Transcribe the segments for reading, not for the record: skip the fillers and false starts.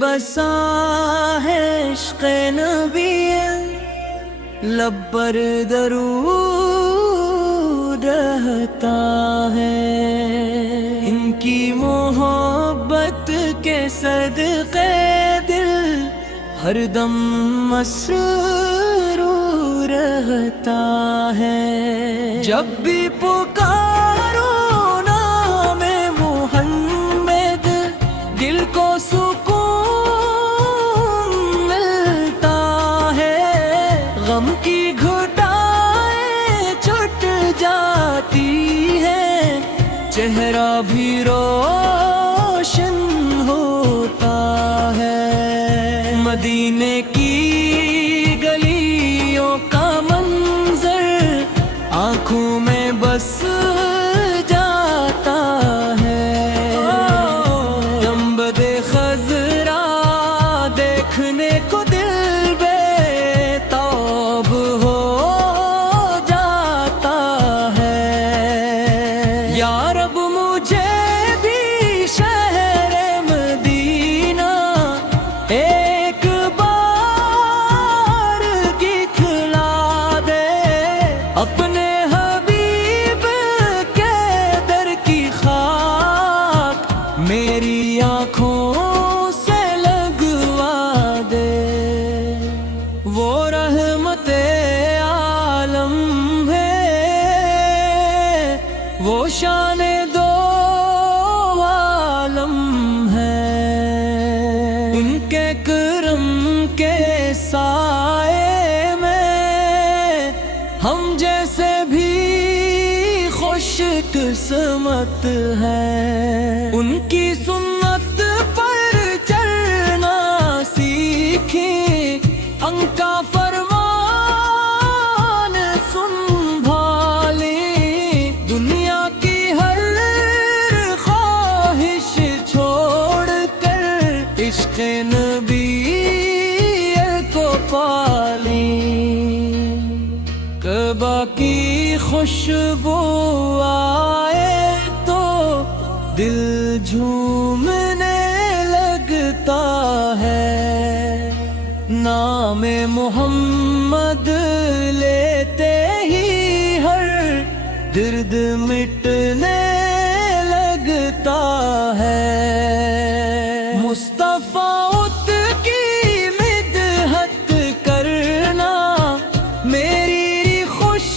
بسا ہے عشق نبی، لب پر درود رہتا ہے، ان کی محبت کے صدقے دل ہر دم مسرور رہتا ہے۔ جب بھی پکارو نام محمد، دل کو سکون ملتا ہے، غم کی گھٹائیں چھٹ جاتی ہیں، چہرہ بھی روشن ہوتا ہے۔ مدینے کی گلیوں کا منظر آنکھوں میں بس جاتا ہے، گنبد خضرا دیکھنے کو دل بے تاب ہو جاتا ہے۔ یا رب مجھے بھی شہر مدینہ ایک بار دکھلا دے، اپنے حبیب کے در کی خاک میری آنکھوں سے لگوا دے۔ وہ رحمت عالم ہے، وہ شان دو عالم ہے، ان کے کرم کے سائے میں ہم جیسے بھی خوش قسمت ہیں۔ ان کی سنت پر چلنا سیکھیں، ان کا فرمان سنبھالیں، دنیا کی ہر خواہش چھوڑ کر عشق نبی کو پالیں۔ کعبہ کی خوشبو آئے تو دل جھومنے لگتا ہے، نام محمد لیتے ہی ہر درد مٹنے لگتا ہے۔ مصطفیٰ کی مدحت کرنا میری خوش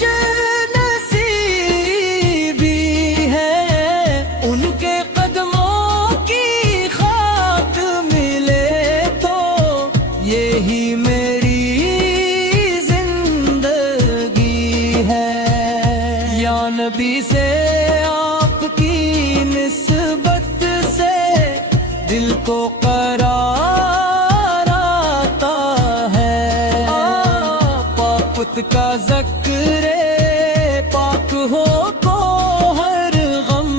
نصیبی ہے، ان کے قدموں کی خاک ملے تو یہی میری زندگی ہے۔ یا نبی سے آپ کی نسبت سے دل کو قرار آتا ہے، پاپت کا ذکر پاک ہو کو ہر غم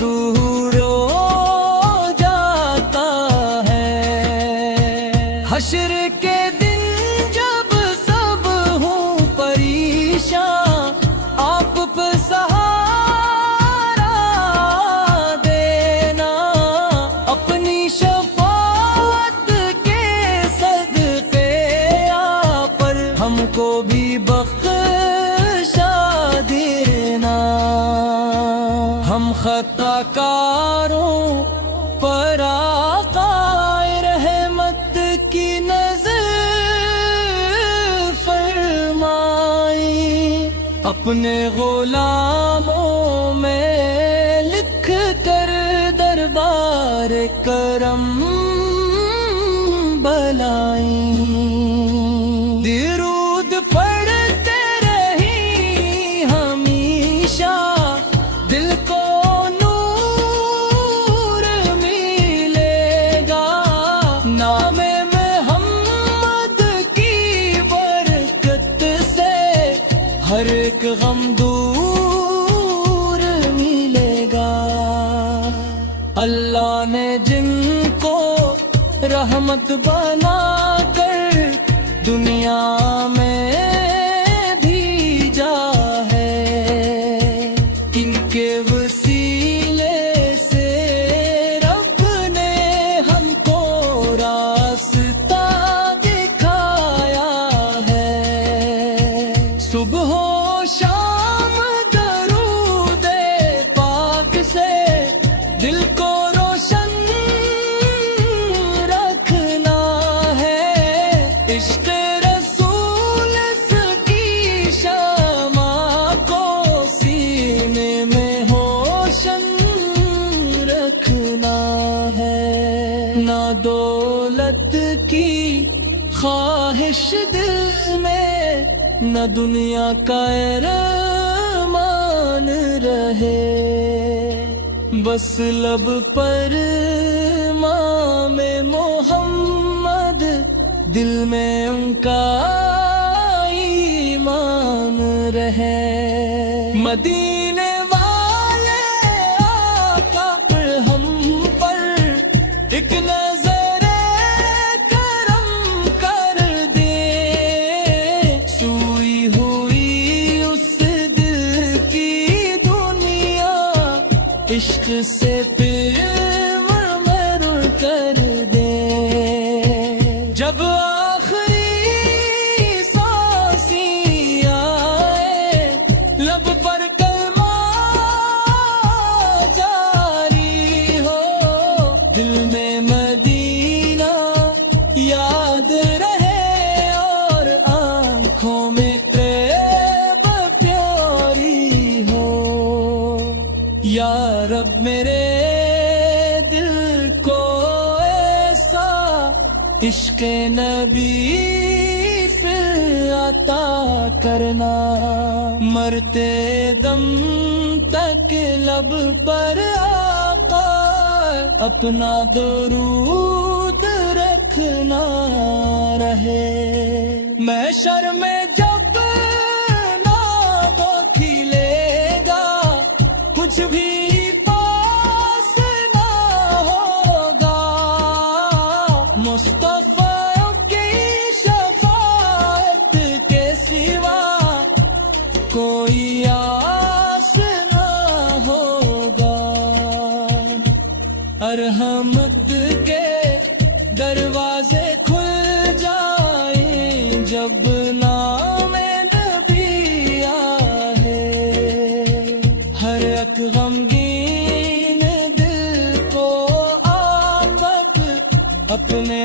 دور ہو جاتا ہے۔ حشر کے دن جب سب ہوں پریشان، آپ پہ سہارا دینا، اپنی شفاعت کے صدقے آپ پر ہم کو بھی بخشا دینا۔ ہم خطا کاروں پر آقا رحمت کی نظر فرمائی، اپنے غلاموں میں لکھ کر دربار کرم بلائیں۔ درود پڑھتے رہی ہمیشہ، دل کو نور ملے گا، نام محمد کی برکت سے ہر ایک غم دور ملے گا۔ اللہ نے جن کو رحمت بنا کر دنیا میں بھیجا ہے، ان کے وسیلے سے رب نے ہم کو راہ نہ دولت کی خواہش دل میں، نہ دنیا کا ارمان رہے، بس لب پر امام محمد، دل میں ان کا ایمان رہے۔ مدینے والے آقا پر ہم پر ایک نظر کرم کر دے، سوئی ہوئی اس دل کی دنیا، عشق سے پھر مرمر کر دے۔ جب آخری سانسی آئے، لب پر کلمہ جاری ہو، دل میں مدینہ یاد رہے، اور آنکھوں میں طیب پیاری ہو۔ یا رب میرے دل کو ایسا عشق نبی پھر عطا کرنا، مرتے دم تک لب پر آقا اپنا درود رکھنا رہے۔ محشر میں جب نہ وہ کھلے گا، کچھ بھی پاس نہ ہوگا، مصطفیٰ کی شفاعت کے سوا کوئی آس نہ ہوگا۔ ارحمت کے دروازے کھل جائیں جب نام نبی آئے، ہر ایک غمگین دل کو آپ اپنے